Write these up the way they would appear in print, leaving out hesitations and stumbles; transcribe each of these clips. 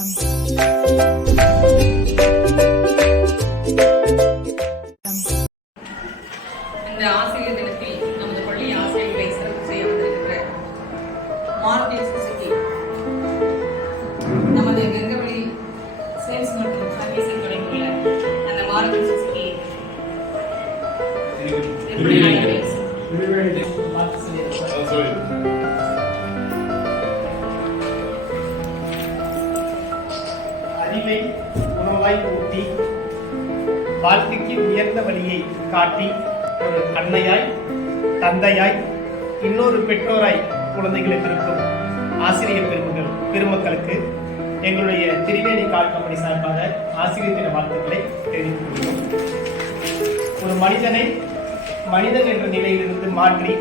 இந்த ஆசிரியர் தினத்தில் நமது பள்ளி ஆசிரியர்களை சிறப்பு செய்ய வந்திருக்கிற மாருதி சுசுகி நமது கங்கவழி சேல்ஸ் மற்றும் சர்வீஸை தொடங்கியுள்ள அந்த மாருதி சுசுகி அறிவை உணவாய் ஊட்டி வாழ்க்கைக்கு உயர்ந்த வழியை காட்டி ஒரு அன்னையாய் தந்தையாய் இன்னொரு பெற்றோராய் குழந்தைகளுக்கு இருக்கும் ஆசிரியர் பெருமக்களுக்கு எங்களுடைய திரிவேணி கால் கம்பெனி சார்பாக ஆசிரியர் தின வாழ்த்துக்களை தெரிவித்துக் கொள்கிறோம். ஒரு மனிதனை மனிதன் என்ற நிலையிலிருந்து மாற்றி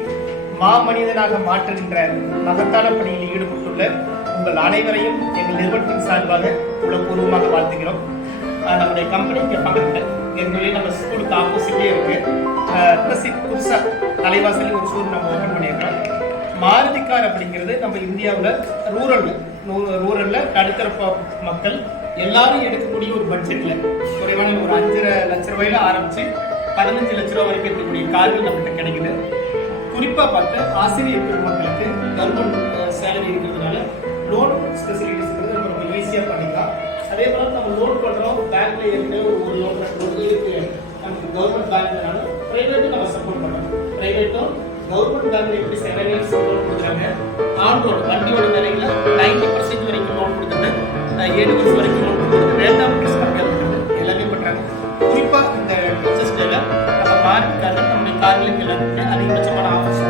மாமனிதனாக மாற்றுகின்ற மகத்தான பணியில் ஈடுபட்டுள்ள உங்கள் அனைவரையும் எங்கள் நிறுவனத்தின் சார்பாக உளப்பூர்வமாக வாழ்த்துகிறோம். நம்முடைய கம்பெனிக்கு பக்கத்தில் எங்களுடைய நம்ம ஸ்கூலுக்கு ஆப்போசிட்டே இருக்கு. புதுசாக தலைவாசலில் ஒரு ஸ்கூல் நம்ம ஓப்பன் பண்ணியிருக்கோம். மாருதி கார் அப்படிங்கிறது நம்ம இந்தியாவில் ரூரலில் நடுத்தர மக்கள் எல்லாரும் எடுக்கக்கூடிய ஒரு பட்ஜெட்டில் குறைவான ஒரு 5.5 லட்ச ரூபாயில ஆரம்பித்து 15 லட்ச ரூபா வரைக்கும் இருக்கக்கூடிய கார்கள் நம்மகிட்ட கிடைக்குது. குறிப்பாக பார்த்து ஆசிரியர் பெருமக்களுக்கு கவர்மெண்ட் சேலரி இருக்கிறதுனால லோன் ஸ்பெசிலிட்டிஸ் நம்ம ரொம்ப ஈஸியாக பண்ணிக்கலாம். அதே போல் நம்ம லோன் பண்ணுறோம், பேங்க்ல ஏற்கனவே ஒரு லோன் இருக்கு, நமக்கு கவர்மெண்ட் பேங்க்னாலும் ப்ரைவேட்டும் நம்ம சப்போர்ட் பண்ணுறோம். ப்ரைவேட்டும் கவர்மெண்ட் பேங்க்ல எப்படி 7 இயர்ஸ் லோன் கொடுக்குறாங்க, ஆன் ரோடு வண்டியோட விலையில 90% வரைக்கும் லோன் கொடுக்குறது, 7 வருஷம் வரைக்கும் லோன் கொடுக்குறது, வேண்டாம் கம்மியாக கொடுக்குறது எல்லாமே பண்ணுறாங்க. குறிப்பாக இந்த டீச்சர்ஸ் டேல நம்ம மார்க்காக நம்முடைய கார்களுக்கு எல்லாருமே அதிகபட்சமான ஆஃபர்ஸ்.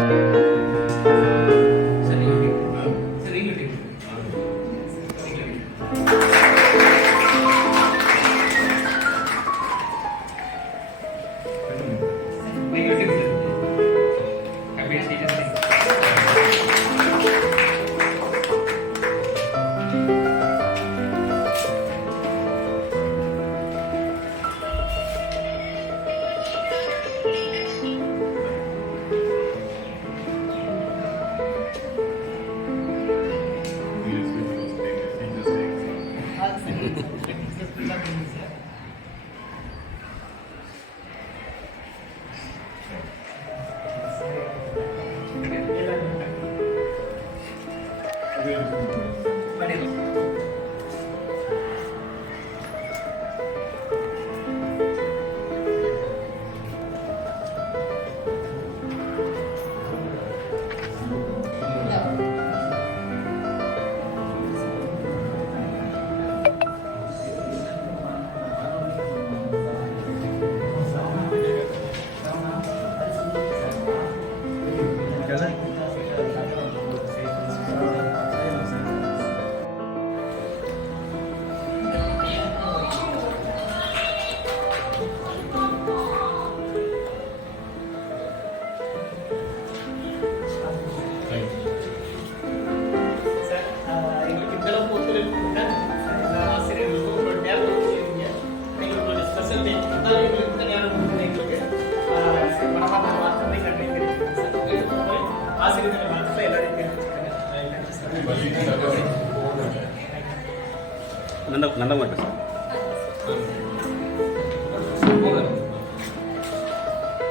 நந்தகுமார் சார்.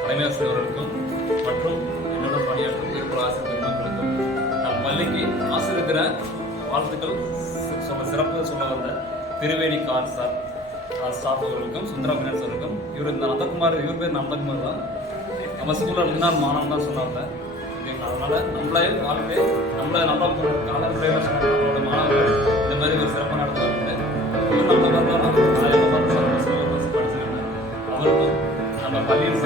தலைமை ஆசிரியர்களுக்கும் மற்றும் என்னோட பணியாற்றும் இருக்கிற ஆசிரியர் பெருமக்களுக்கும் நம் பள்ளிக்கு ஆசிரியர் தின வாழ்த்துக்கள் சிறப்பு சொல்ல வந்த திரிவேணி கார் சார் ஸ்டாஃபர்களுக்கும் சுந்தரமணியன் சாருக்கும் இவர் பேர் நந்தகுமார் தான். நம்ம ஸ்கூலில் முன்னாள் மாணவன் தான் சொன்னாங்க. அதனால் நம்மளே வாழ்க்கை நம்மளை நல்லா கால நம்மளோட மாணவர்கள் இந்த மாதிரி ஒரு சிறப்பாக நடத்துவாங்க. நம்ம வந்தாலும் படிச்சுருக்கேன். அவருக்கும் நம்ம பள்ளியில்